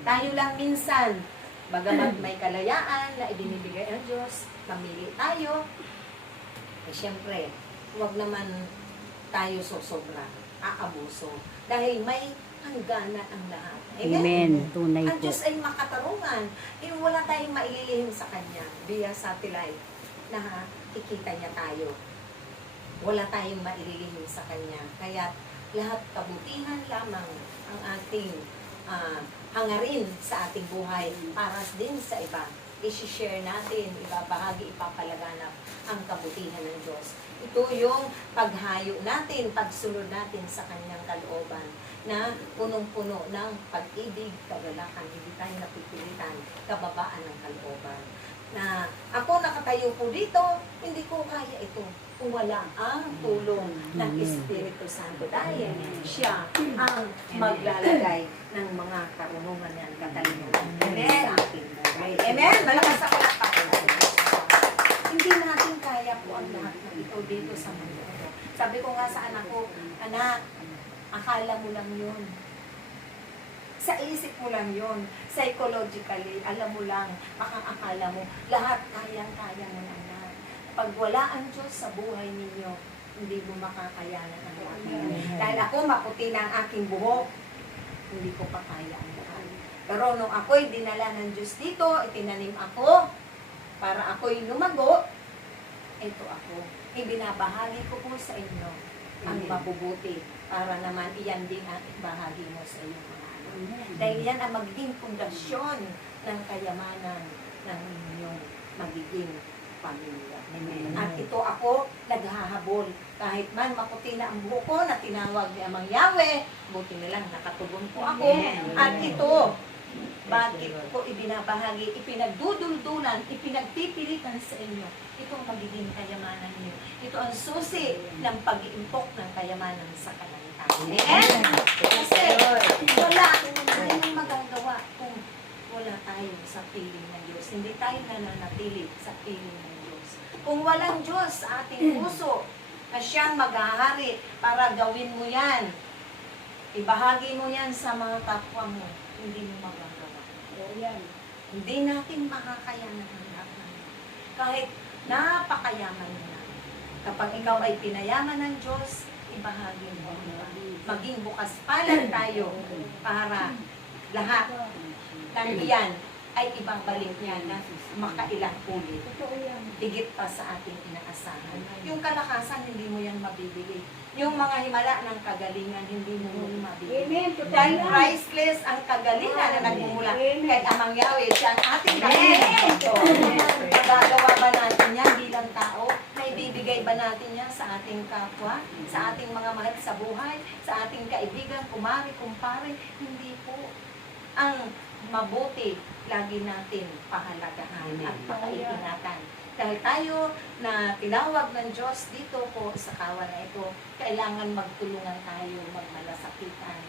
Tayo lang minsan, bagamat may kalayaan na ibinibigay ng Diyos, mamili tayo, eh syempre, huwag naman tayo sosobra, aabuso. Dahil may hangganan ang lahat. Amen. Tunay Ang po. Diyos ay makatarungan. Wala tayong maililihim sa Kanya via satellite na ikita niya tayo. Wala tayong maililihim sa Kanya. Kaya lahat kabutihan lamang ang ating hangarin sa ating buhay para din sa iba. I-share natin, ibabahagi, ipapalaganap ang kabutihan ng Diyos. Ito yung paghayo natin, pagsunod natin sa Kanyang kalooban na punong-puno ng pag-ibig, kagalakan, hindi tayo napipilitan, kababaan ng kalooban. Na ako nakatayo po dito, hindi ko kaya ito kung wala ang tulong ng Espiritu Santo dahil siya ang maglalagay ng mga karunungan niyan, katalingan. Amen. Sa ating buhay. Amen. Malakas ako na pa. Hindi natin kaya po ang lahat ng ito dito sa mundo. Sabi ko nga sa anak ko, anak, akala mo lang yun. Sa isip mo lang yun. Psychologically, alam mo lang, akala mo, lahat kayang-kaya mo lang yan. Pag wala ang Diyos sa buhay ninyo, hindi mo makakayanan ang lahat. Dahil ako, maputi na ang aking buhok, hindi ko pa kaya ang lahat. Pero nung ako'y dinala ng Diyos dito, itinanim ako, para ako'y lumago, ito ako. Ibinabahagi ko po sa inyo ang mabubuti para naman iyan din ang ibahagi mo sa iyong mga anak. Dahil yan ang magiging pundasyon ng kayamanan ng inyong magiging pamilya. At ito ako naghahabol. Kahit man maputi na ang buhok ko na tinawag ni Amang Yahweh, buti na lang nakatugon po ako. At ito, bakit ko ibinabahagi, ipinagduduldulan, ipinagpipilitan sa inyo. Ito ang magiging kayamanan niyo. Ito ang susi ng pag-iimpok ng kayamanan sa kalangitan. Amen? Kasi wala tayong magagawa kung wala tayo sa piling ng Diyos. Hindi tayo nananatili sa piling ng Diyos. Kung walang Diyos sa ating puso, na siyang maghahari para gawin mo yan, ibahagi mo yan sa mga kapwa mo, hindi mo magagawa. Hindi natin makakayanan ang lahat ng yan. Kahit napakayaman mo na. Kapag ikaw ay pinayaman ng Diyos, ibahagi mo. Maging bukas palad tayo para lahat ng iyan ay ibabalik niya na makailang ulit. Higit pa sa ating inaasahan. Yung kalakasan, hindi mo yan mabibili. Yung mga himala ng kagalingan, hindi mo mabibili. Dahil priceless ang kagalingan na nagmumula kay Amang Yahweh. Siya ang ating kagalingan. Magagawa ba natin yan bilang tao? May bibigay ba natin yan sa ating kapwa? Sa ating mga mahal sa buhay? Sa ating kaibigan, kumari, kumpare? Hindi po. Ang mabuti, lagi natin pahalagahan at pakaingatan. Dahil tayo na tinawag ng Diyos dito po sa kawan na ito, kailangan magtulungan tayo, magmalasakitan,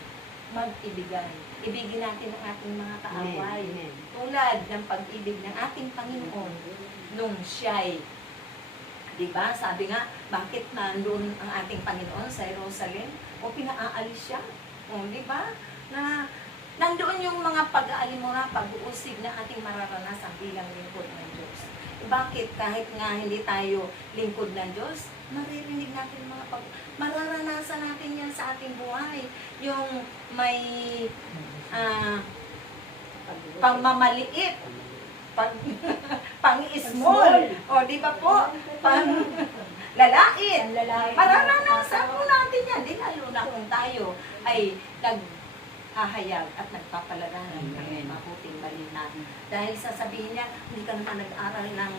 mag-ibigan. Ibigin natin ang ating mga kaaway. Tulad ng pag-ibig ng ating Panginoon nung siya'y, diba, sabi nga, bakit nandoon ang ating Panginoon sa Jerusalem? O pinaaalis siya? O, diba? Na nandoon yung mga pag-aalimura, pag-uusig na ating mararanasan bilang lingkod ng Diyos. Bakit? Kahit nga hindi tayo lingkod ng Diyos, maririnig natin mga mararanasan natin yan sa ating buhay. Yung may pangmamaliit, pang-small, o di ba po? Lalait. Mararanasan po natin yan. Di lalo na kung tayo ay hahayag at nagpapalaran ng mabuting balita. Dahil sasabihin niya, hindi ka naman nag-aral ng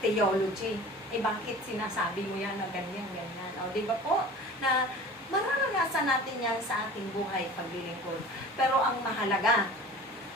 theology. Eh bakit sinasabi mo yan na ganyan? O di ba po? Na mararanasan natin yan sa ating buhay paglilingkod. Pero ang mahalaga,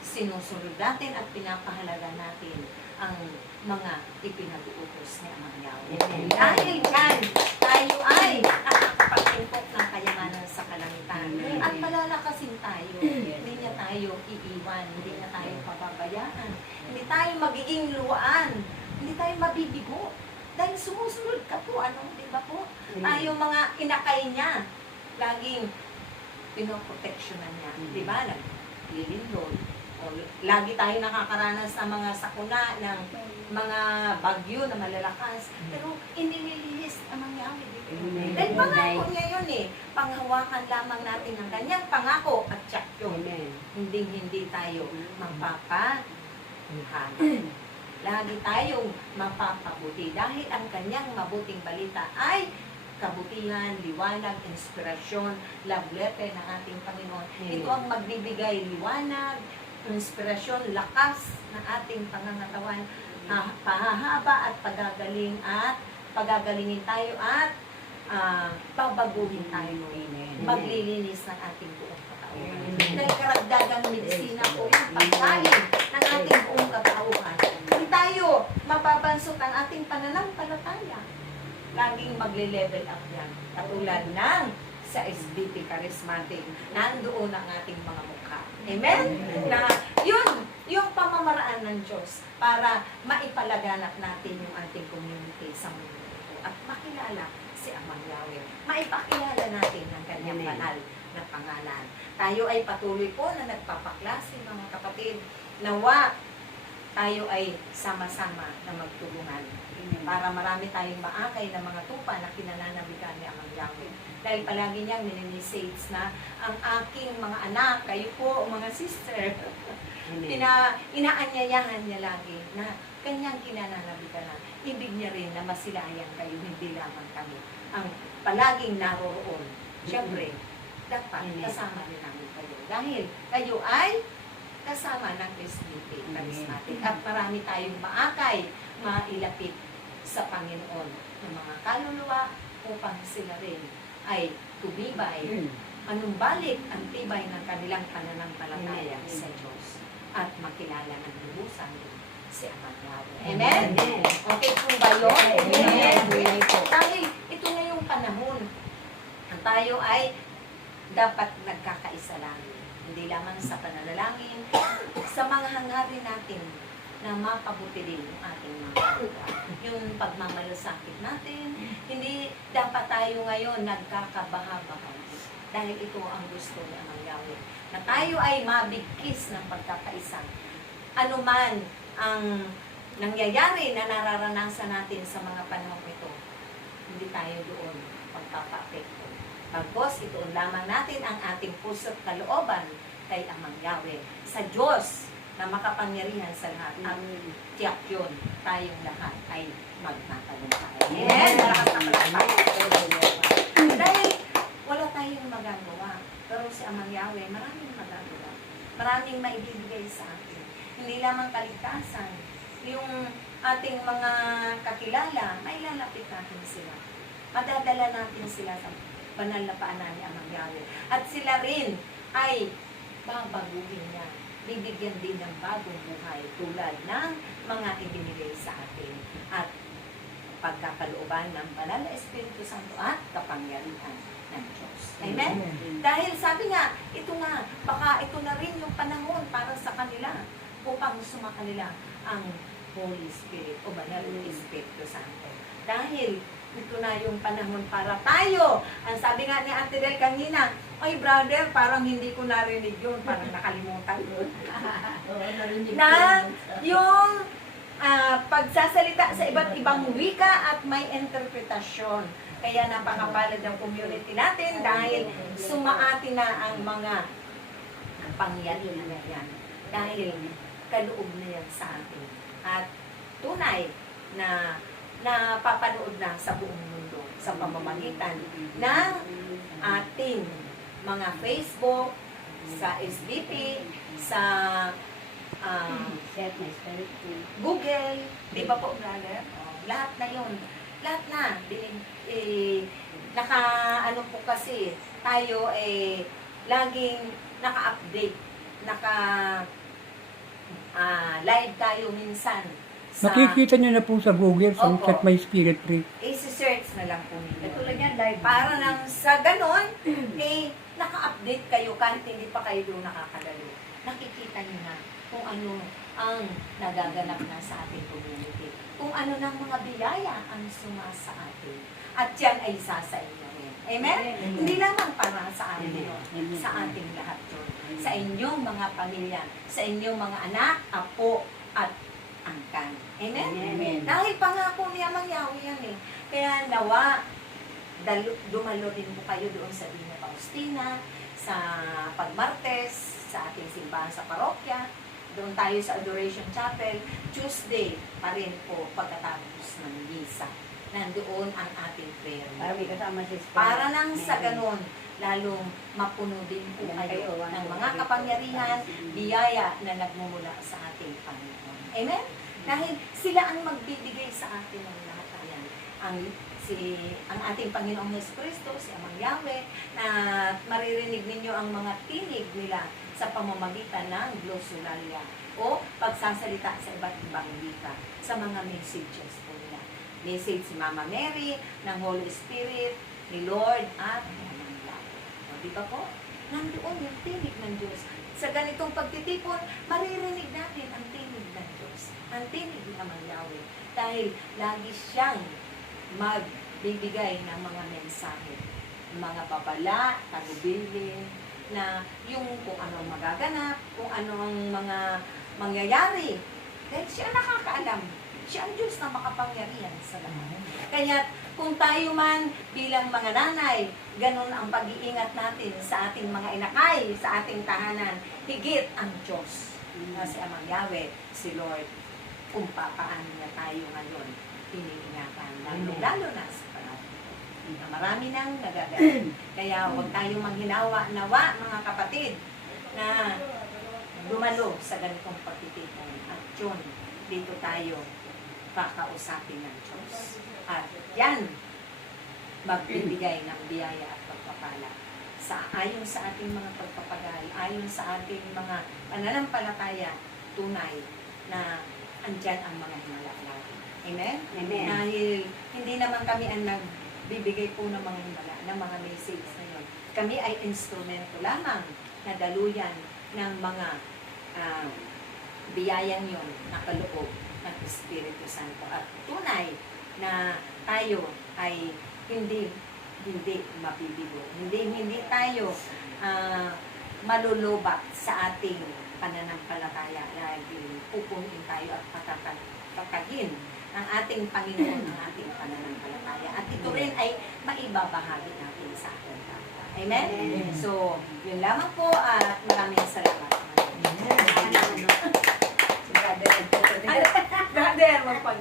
sinusunod natin at pinapahalaga natin ang mga ipinag-uutos ni Amang Yahweh. Dahil yan, tayo ay nakakapag-impok ng kayamanan sa kalangitan. At palalakasin tayo. Hindi niya tayo iiwan. Hindi niya tayo pababayaan. Hindi tayo magiging luwaan. Hindi tayo mabibigo. Dahil sumusunod ka po. Di ba po? Yung mga inakay niya, laging pinoproteksyonan niya. Di ba? Naglilindol. O, lagi tayo nakakaranas ng mga sakuna, ng mga bagyo na malalakas. Pero inililihis ang mangyari dito. Amen. Dahil pangako niya yun eh. Panghawakan lamang natin ang kanyang pangako at tiyak yun. Amen. Hindi tayo mapapabuhan. Lagi tayong mapapabuti dahil ang kanyang mabuting balita ay kabutihan, liwanag, inspirasyon, love letter ng ating Panginoon. Ito ang magbibigay liwanag, inspirasyon, lakas ng ating pangangatawan, pahahaba at pagagalingin tayo at babaguhin tayo. Maglilinis ng ating buong katauhan. Dahil karagdagang medisina po yung pagkain ng ating buong katauhan. Kung tayo mapabansot ang ating pananampalataya, laging magle-level up yan. Katulad ng sa SBP Charismatic, nandoon ang ating mga mukha. Amen? Na yun, yung pamamaraan ng Diyos para maipalaganap natin yung ating community sa mundo ito at makilala si Amang Yahweh. Maipakilala natin ang kanyang banal na pangalan. Tayo ay patuloy po na nagpapaklase, mga kapatid, nawa tayo ay sama-sama na magtulungan para marami tayong maakay ng mga tupa na kinananabigan ni Amang Yahweh. Dahil palagi niyang mini-message na ang aking mga anak, kayo po, mga sister, inaanyayahan niya lagi na kanyang kinananabigan na ibig niya rin na masilayan kayo, hindi lamang kami. Ang palaging naroroon, siyempre, dapat kasama rin namin kayo. Dahil kayo ay kasama ng SBP Charismatic at marami tayong maakay, mailapit sa Panginoon ng mga kaluluwa upang sila rin ay tumibay, anumbalik ang tibay ng kanilang pananampalataya sa Diyos at makilala ng lubusan si Amang Yahweh. Amen? Okay po ba yun? Amen. Dahil ito na yung panahon na tayo ay dapat nagkakaisa lang. Hindi lamang sa pananalangin, sa mga hangarin natin na mapabuti din yung ating mga kapwa. Yung pagmamalasakit natin, hindi dapat tayo ngayon nagkakabaha-baha. Dahil ito ang gusto ni Amang Yahweh. Na tayo ay mabigkis ng pagkakaisa. Ano man ang nangyayari na nararanasan natin sa mga panahon ito, hindi tayo doon pagpapapekto. Bagos, ituon lamang natin ang ating puso't kalooban kay Amang Yahweh. Sa Diyos na makapangyarihan sa lahat. Ang tiyak yun, tayong lahat ay magtatalumpay. Yes! Dahil wala tayong magagawa. Pero si Amang Yahweh, maraming magagawa. Maraming maibibigay sa atin. Hindi lamang kaligtasan. Yung ating mga kakilala, may lalapit natin sila. Madadala natin sila sa banal na paanan ni Amang Yahweh. At sila rin ay babaguhin niya. Bibigyan din ng bagong buhay tulad ng mga ibinigay sa atin at pagkakalooban ng banal na Espiritu Santo at kapangyarihan ng Diyos. Amen? Dahil sabi nga, ito nga, baka ito na rin yung panahon para sa kanila upang sumakanila ang Holy Spirit o banal na Espiritu Santo. Dahil ito na yung panahon para tayo. Ang sabi nga ni Auntie Del kanina, ay brother, parang hindi ko narinig yun. Parang nakalimutan yun. Na yung pagsasalita sa iba't ibang wika at may interpretasyon. Kaya napakapalad ng community natin dahil sumaati na ang mga pangyarihan na yan. Dahil kaloob na yan sa atin. At tunay na napapanood na sa buong mundo sa pamamagitan ng ating mga Facebook, sa SBP, sa Google, di ba po, brother? Lahat na yun. Lahat na. Ano po kasi, tayo laging naka-update, live tayo minsan. Makikita nyo na po sa Google, Sunset My Spirit Free. I-search na lang po ninyo. Tulad yan, live. Para nang sa ganon, naka-update kayo kahit hindi pa kayo doon nakakadalo. Nakikita nyo na kung ano ang nagaganap na sa ating community. Kung ano ng mga biyaya ang sumasa atin. At yan ay sasa inyo rin. Amen? Hindi lamang para sa amin yun. Sa ating lahat yun. sa inyong mga pamilya, sa inyong mga anak, apo, at angkan. Amen? Amen. Dahil pangako ni Amang Yahweh yan eh. Kaya nawa, dumalo din po kayo doon sa Dina Faustina, sa Pagmartes, sa ating simbahan sa parokya. Doon tayo sa Adoration Chapel. Tuesday pa rin po pagkatapos ng misa. Nandoon ang ating prayer. Para may kasama si Spirit. Para nang sa ganun, lalong mapuno din po kayo ng mga kapangyarihan, biyaya na nagmumula sa ating Panginoon. Amen? Dahil sila ang magbibigay sa atin ng lahat. Ayan. Ang ating Panginoong Jesucristo, si Amang Yahweh, na maririnig ninyo ang mga tinig nila sa pamamagitan ng glossolalia o pagsasalita sa iba't ibang wika sa mga messages po nila. Message si Mama Mary, ng Holy Spirit, ni Lord, at ni Amang Yahweh. O, di ba po? Nandoon yung tinig ng Diyos. Sa ganitong pagtitipon, maririnig natin ang tinig ng Diyos. Ang tinig ni Amang Yahweh. Dahil lagi siyang magbibigay ng mga mensahe, mga babala, tagubilin, na yung kung anong magaganap, kung anong mga mangyayari. Dahil siya nakakaalam. Siya ang Diyos na makapangyarihan sa lahat. Kaya kung tayo man bilang mga nanay, ganun ang pag-iingat natin sa ating mga inakay, sa ating tahanan, higit ang Diyos na si Amang Yahweh, si Lord, kung paano niya tayo ngayon iniingatan, lalo na sa panahon na marami nang nagagaling. Kaya huwag tayong manghinawa, nawa mga kapatid, na dumalo sa ganitong pagtitipon. At yun, dito tayo kakausapin ng Diyos. At yan, magbibigay ng biyaya at pagpapala ayon sa ating mga pagpapagal, ayon sa ating mga pananampalataya, tunay na andyan ang mga himala natin. Amen? Amen. Dahil hindi naman kami ang nagbibigay po ng mga himala, ng mga message na yun. Kami ay instrumento lamang na daluyan ng mga biyayang yun na kaloob ng Espiritu Santo. At tunay na tayo ay hindi mabibigo. Hindi tayo malulubat sa ating pananampalataya dahil pupunin tayo at patatahin ang ating Panginoon ang ating pananampalataya. At ito rin ay maibabahagi natin sa ating kapwa. Amen? So, yun lamang po at maraming salamat. Si Brother, Brother, magpag